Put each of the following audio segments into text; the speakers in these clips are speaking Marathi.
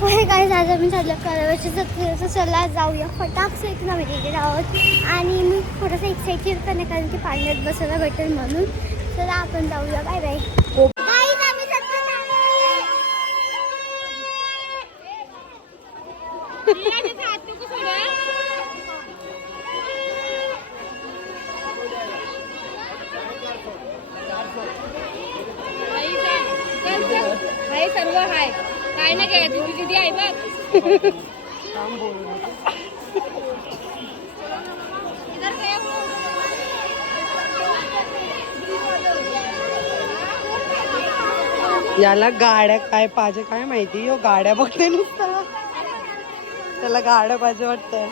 सो हे काय आज आम्ही चाललं करावं चला जाऊया. फटाक एक ना वेगळे आहोत. आणि मी थोडंसं एक्साइटेड पण आहे कारण की पाण्यात बसायला भेटेल म्हणून. चला आपण जाऊया. बाय बाय आम्ही काय नाही काय तुझी दिदी आहे बघ. याला गाड्या काय पाहिजे काय माहिती? हो गाड्या बघते नुसता. त्याला गाड्या पाहिजे वाटतंय.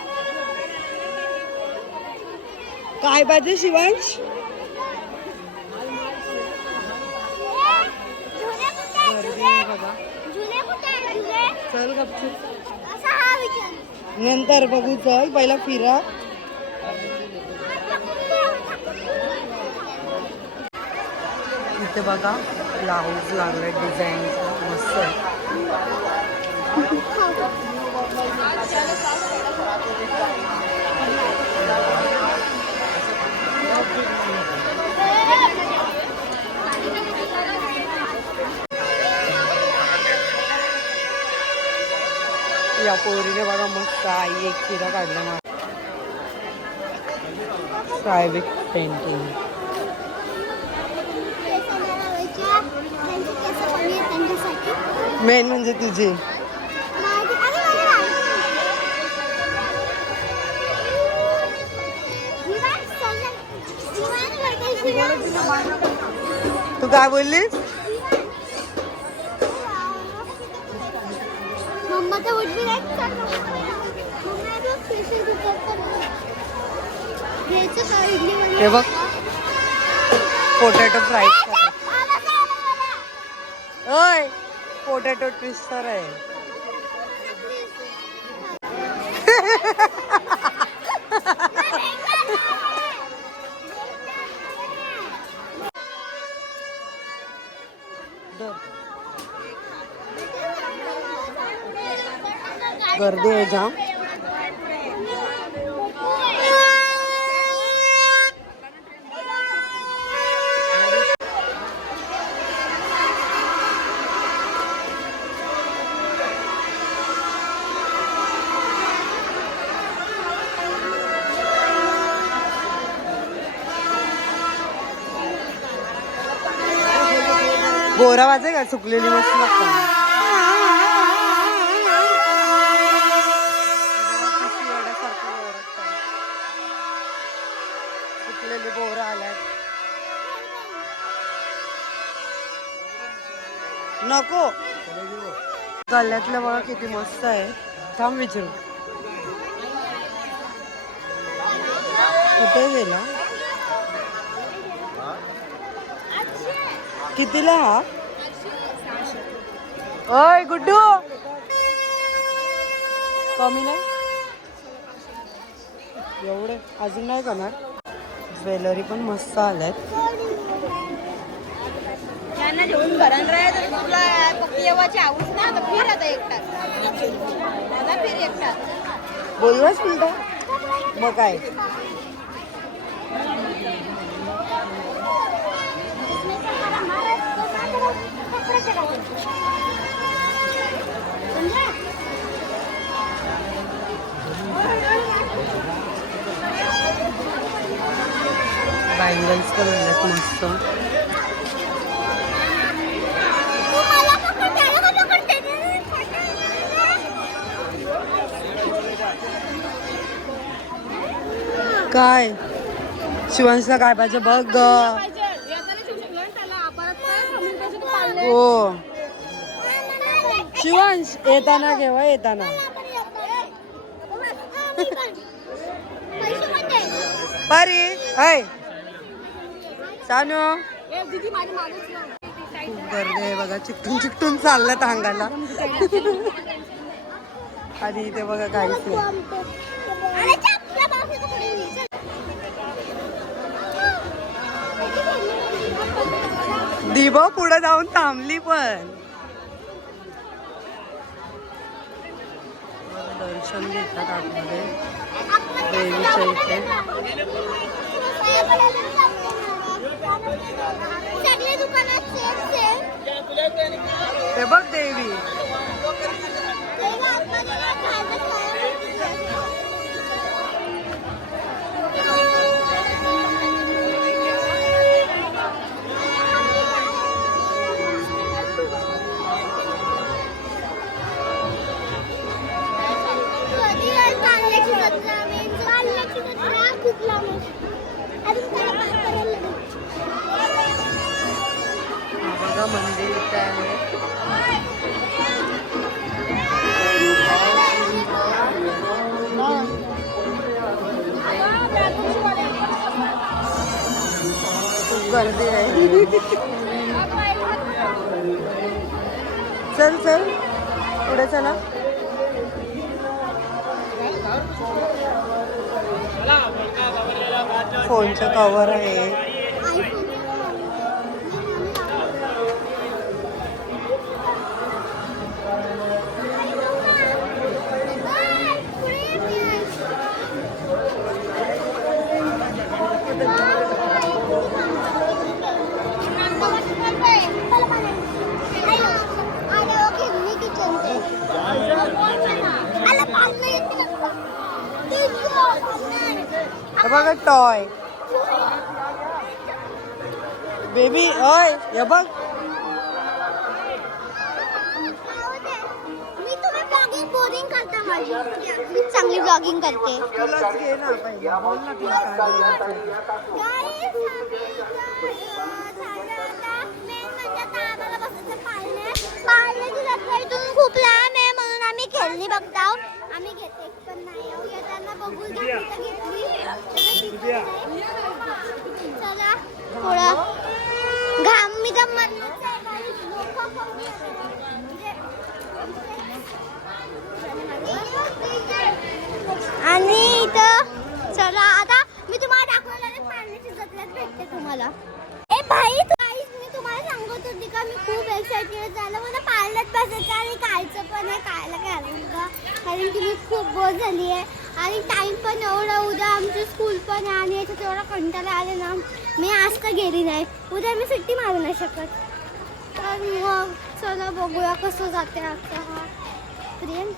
काय पाहिजे शिवांश? चल गपचूप हा. नंतर बघू चल पहिला फिरा. इथे बघा ब्लाऊज लागलाय डिझाईनचा. मस्त आहे. या पोरीने बघा मस्त आई एक चिरा काढला मला सायबिक पेंटिंग केस लावायच्या. त्यांचे केस कमी आहेत त्यांच्यासाठी. मेन म्हणजे तुझी माझी- अरे मला लावायची. विवान, चल. विवान वरती विवान. तू काय बोललीस हे बघ. Potato fry. ओय पोटॅटो ट्विस्टर आहे. दर. गर्दी आहे जाम. गोरा वाजे का? सुकलेली मस्त लागतात सुकलेली बोरं आल्यात. नको. गल्ल्यातलं बघा किती मस्त आहे. थांब विचारू. कुठे गेला? कितीला? हा ओय गुड्डू! कमी नाही? एवढे. अजून नाही करणार. ज्वेलरी पण मस्त आल्यात. यांना घेऊन भरण राहाय तर तुला पप्पी येवाची आऊस ना तर फिर आता एकटा दादा फिर एकटा बोललास मिळता मग काय बँगल्स पण आहेत मस्त. काय? शिवांशला काय पाहिजे? बघ ग. पाहिजे येताना शिव शकलो त्याला परत काय थांबून पाहिजे तू पाळले हो. शिवांश येताना केव्हा येताना. परी हय सानू. खूप गर्दी आहे बघा चिकटून चिकटून चाललं अंगाला. आणि इथे बघा काहीच नाही. दिबो पुढे जाऊन थांबली पण. दर्शन घेतात आतमध्ये. देवीच्या इथे हे बघ देवी. हा मंदिर इथे आहे. खूप गर्दी आहे. चल चल. पुढे चला. फोनचं कवर आहे. हे बघा टॉय. बेबी ओय हे बघ. मी चांगली ब्लॉगिंग करते. तुलाच घे ना पहिले बोल ना तुला काय बोलायचं खूप म्हणून आम्ही खेळणी बघताव. आम्ही घेते पण नाही अहो, येताना कुठं घेतली. चला थोडं घाम मी गंमत आणि इथं चला आता मी तुम्हाला दाखवणार आहे पाण्याची जत्रेत भेटते तुम्हाला ए भाई guys, मी तुम्हाला सांगत होती का मी खूप एक्साइटेड झालं मला पाळण्यात बसायचं आणि खायचं पण आहे खायला घालायचं कारण की मी खूप बोर झाली आहे आणि टाइम पण एवढा उद्या आमची स्कूल पण आहे आणि याच्यात एवढा कंटाळा आले ना मी आज तर गेली नाही उद्या मी सुट्टी मारू नाही शकत. तर मग चला बघूया कसं जाते आता हा. प्रियम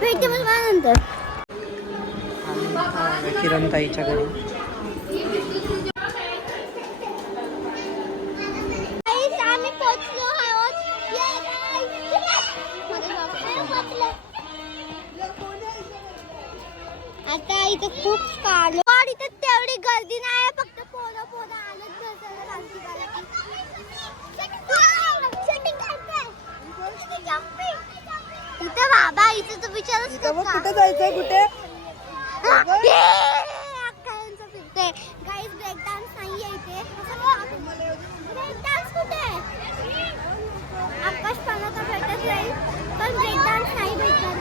भेटते मग नंतर. किरण ताईच्या घरी. आता इथं खूप पण इथं तेवढी गर्दी नाही फक्त पोरं पोरं आलं तर रांची इथं बाबा? इथं तर विचारच इथं बघ. कुठे जायचंय कुठे? गाईज ब्रेक डान्स नाही आहे इथे. ब्रेक डान्स कुठे? आहे आकाश पाण्याचा भेटत नाही पण ब्रेक डान्स नाही. भेटणार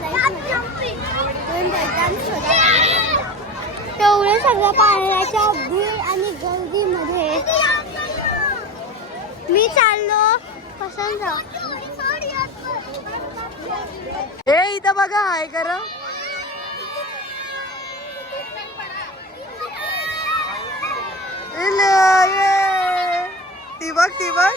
पण ब्रेक डान्स तेवढं सगळं पाण्याच्या भीड आणि गर्दीमध्ये. मी चाललो. पसंत हे इथं बघा आहे कर. ती बघ ती बघ.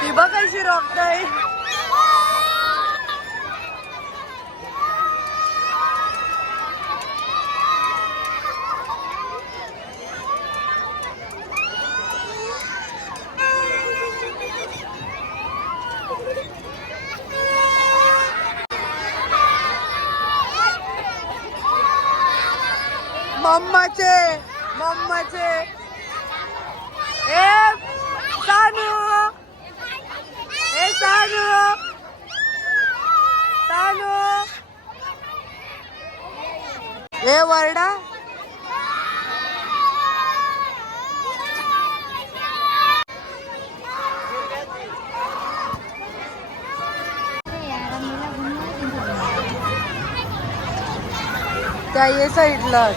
ती बघ कशी रोखताय. मम्माचे मम्माचे. ए सानू. ए सानू. सानू. ए वरडा. त्या ये साईडला.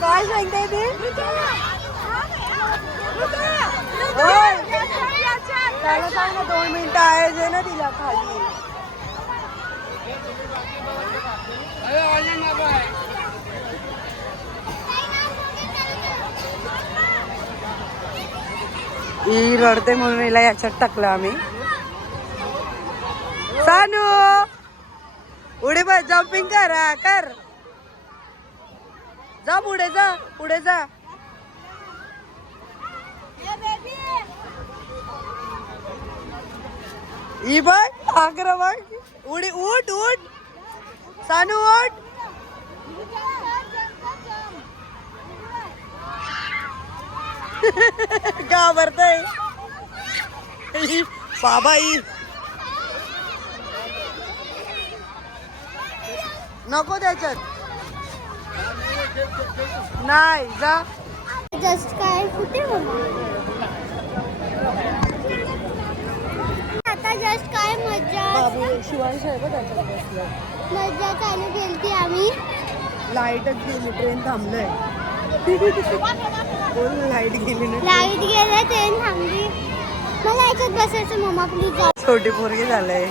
काय सांगताय ते त्याला सांग ना दोन मिनिटं आहे जे ना तिला खाली. ही रडते म्हणून हिला याच्यात टाकलं आम्ही. भानू उडी बस जम्पिंग कर हा, कर. जा पुढे जा पुढे जा. ई बाय आग्रा उडी उठ उठ. सानू उठ. घाबरतय. बाबा ही नको त्याच्यात. नाही जा. जस्ट काय कुठे होणार आता जस्ट काय मजा शिवांश आहे बघ त्याच्यात बसला. मजा चालू केली आम्ही. लाईटच गेली ट्रेन थांबलंय. कोण लाइट गेली ना लाइट गेलं ट्रेन थांबली. मला याच्यात बसायचं मम्मा प्लीज छोटी पोरगी झालंय.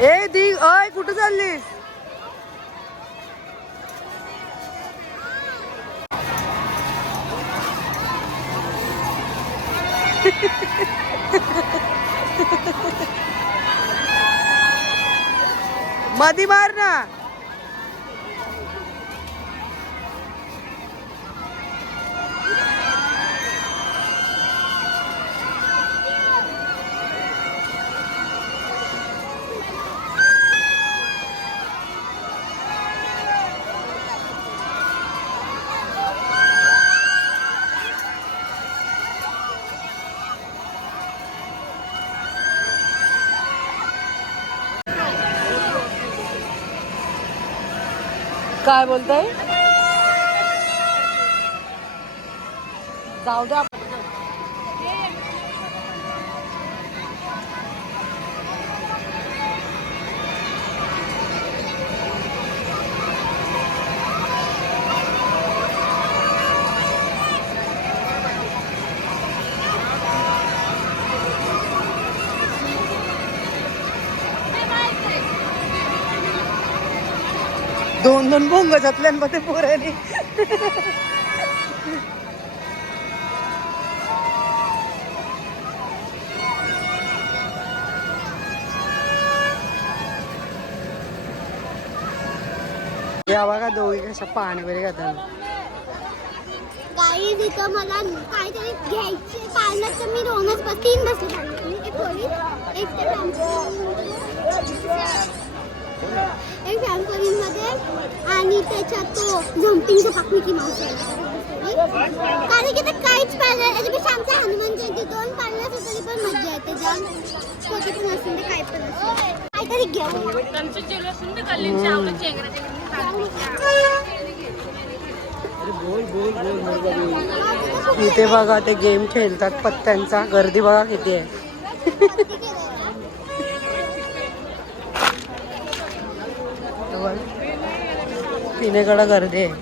ए दी अय कुठं चाललीस? मधी मार ना. काय बोलताय? जाऊ द्या दोन दोन भोंग जातल्यांमध्ये पोरांनी. या बघा दोघी कशा पाणी वगैरे घातात काही तिथं मला काहीतरी घ्यायचे पाळण्यात तर मी दोनच बस तीन बसले पाळण्यात मी एक पोरी एक ते मध्ये आणि त्याच्यात तो झम्पिंगचा. कारण की ते काहीच पाहिलं त्याच्यापेक्षा आमच्या हनुमान जयंती दोन असं तरी पण मजा येते जाम पण असेल ते काय पण असेल. काहीतरी घेऊ इथे बघा ते गेम खेळतात पत्त्यांचा. गर्दी बघा किती आहे. तिनेकडे गर्दी आहे.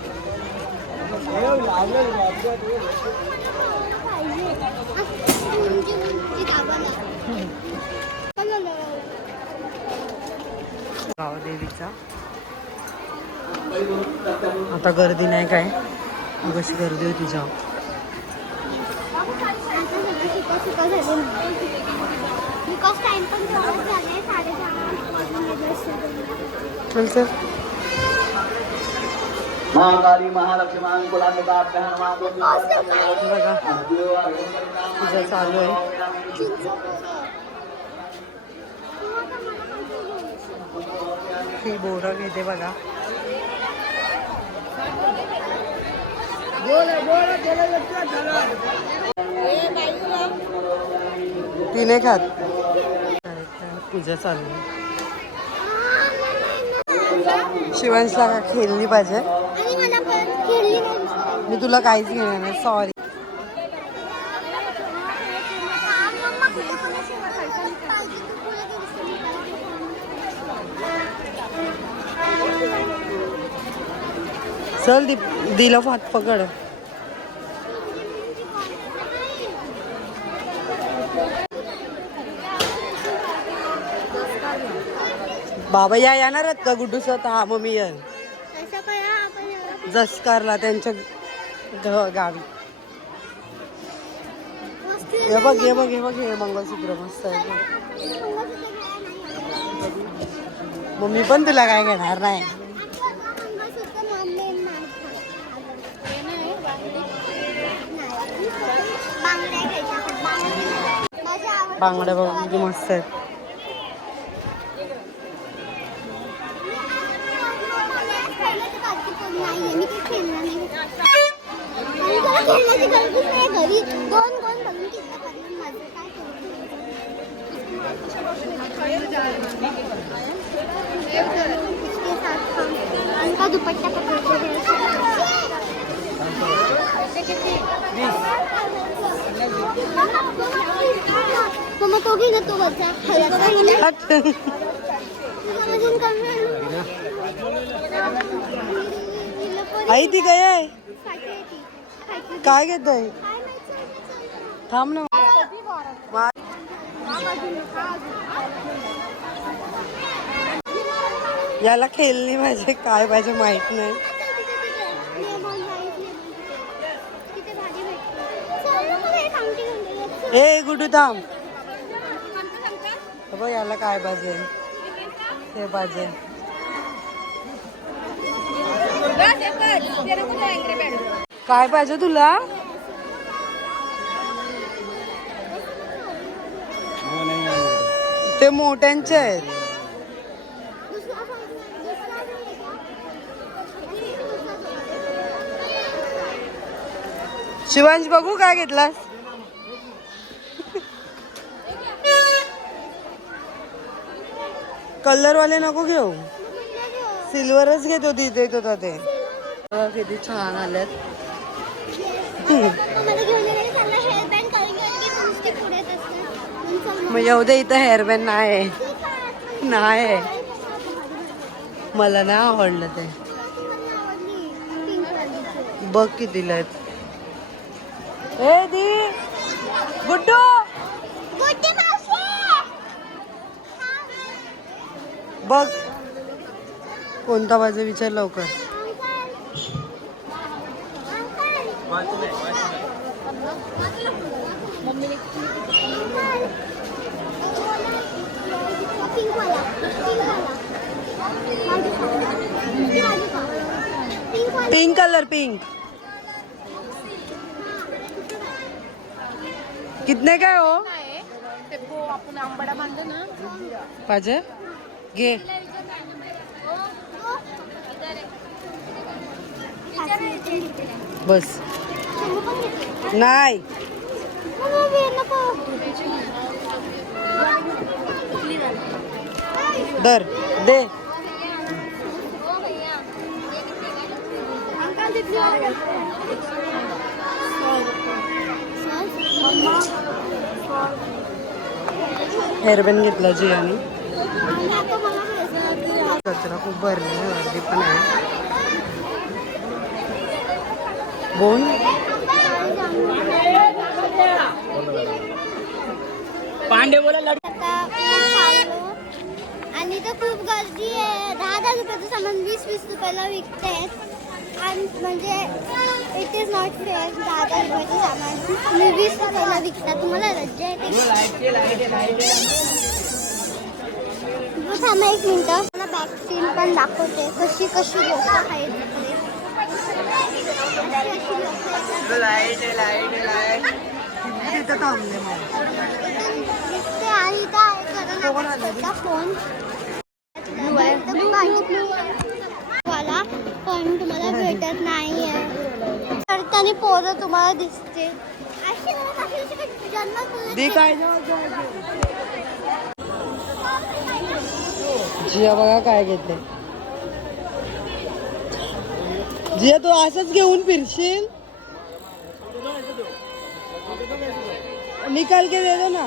गावदेवीचा. आता गर्दी नाही काय? कशी गर्दी होती जाऊ बिकॉज टाइम महाकाली महालक्ष्मी पूजा चालू आहे. ही बोरं घेते बघा. तिने खात पूजा चालू आहे. शिवांशला का खेळली पाहिजे आणि मला परत खेळली नाही दुसऱ्या. मी तुला काहीच घेणार नाही सॉरी चल दीप दिलं फात पकड. बाबा या येणार आहेत का गुड्डू स्वतः हा मम्मी येईल. जस्कारला त्यांच्या ग- गावी. हे बघ हे बघ हे बघ हे मंगळसूत्र मस्त आहे मम्मी पण तुला काय घेणार नाही? बांगड्या बघ किती मस्त आहेत. घरी दोन दोन बघून किती पाहिजे माझं काय का दुपट्टा मग तो घे ना तो वरचा हळदचा घे ना. हट. तुला वजन कमी आहे. हिला पोरी आई ती काय आहे? काय घेत आहे थांब ना. याला खेळली पाहिजे काय पाहिजे माहीत नाही. ए गुडू थांब. बघ याला काय पाहिजे. हे पाहिजे. काय पाहिजे तुला? ते मोठ्यांचे आहेत. शिवांश बघू काय घेतलास. कलरवाले नको घेऊ. सिल्वरच घेतो तिथे तो ते बघा किती छान आल्यात. मग येऊ दे इथं हेअरबँड नाही. नाही मला नाही आवडलं ते. बघ कितीला आहेत. ए दी. गुड्डू. बघ. कोणता पाहिजे विचार लवकर. पिंक कलर पिंक कितने काय हो पाहिजे घे बस। नाही. दर दे. हेअरबॅन घेतला जी आणि कचरा खूप भरला गर्दी पण आहे. बोन पांडे आणि तर खूप गर्दी आहे. दहा दहा रुपयाचं सामान वीस वीस रुपयाला विकते. आणि म्हणजे इट इज नॉट फेअर दहा दहा रुपयाचं सामान. मी वीस रुपयाला विकता. तुम्हाला लज्जा येते. थांबा एक मिनटं. मला बॅक सीन पण दाखवते. कशी कशी लोक आहेत. लोकं तिथं थांबले मग आहे फोन वाला पण तुम्हाला भेटत नाहीये आहे त्याने पोरं तुम्हाला दिसते जिया बघा काय घेते जिया तू असंच घेऊन फिरशील? निकाल के दे दो ना।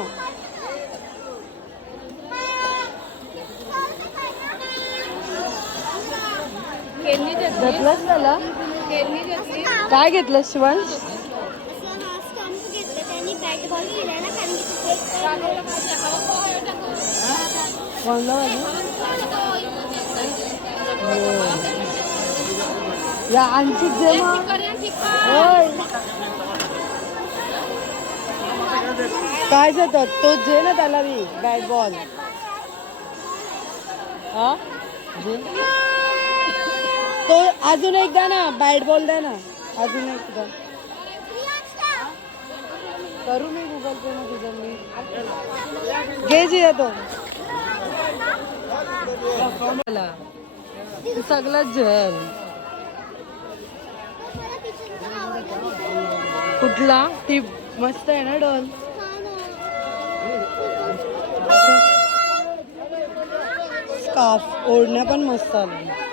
त्याला? काय घेतलं शिवांश? असं हा स्टंप घेतलं त्यांनी बॅट बॉल खेळायला कारण की तिथे कोणला पाहिजे? हो. या अंशिक दे मग. होय. काय जातात तो? जे ना त्याला मी बॅट बॉल हा? तो अजून एकदा ना बॅट बॉल द्या ना. अजून एकदा. करू मी गुगल पे ना तुझं मी. घे जिया तो. सगळं झेल. कुठला? ती मस्त आहे ना डॉल. स्काफ ओढण्या पण मस्त आलं.